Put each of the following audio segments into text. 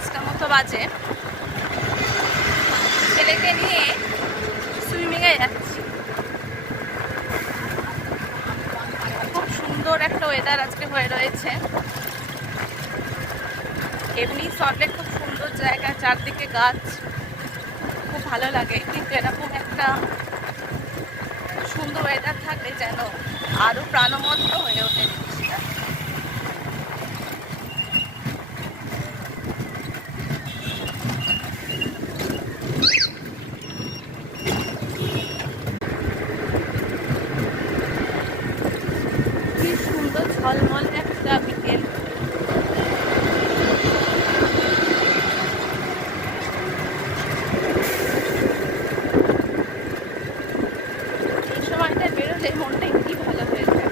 5টা মতো বাজে। ছেলেকে নিয়ে সুইমিংয়ে যাচ্ছি। খুব সুন্দর একটা ওয়েদার আজকে হয়ে রয়েছে। এমনি সল্টলেক খুব সুন্দর জায়গা, চারদিকে গাছ, খুব ভালো লাগে। কিন্তু এরকম একটা সুন্দর ওয়েদার থাকলে যেন আরো প্রাণবন্ত হয়ে ওঠে জিনিসটা। কি সুন্দর ঝলমল একটা বিকেল। এই সময়টা বেরোলে মনটা একটু ভালো হয়ে যায়।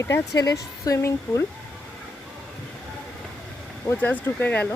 এটা ছেলের সুইমিং পুল, ও জাস্ট ঢুকে গেল।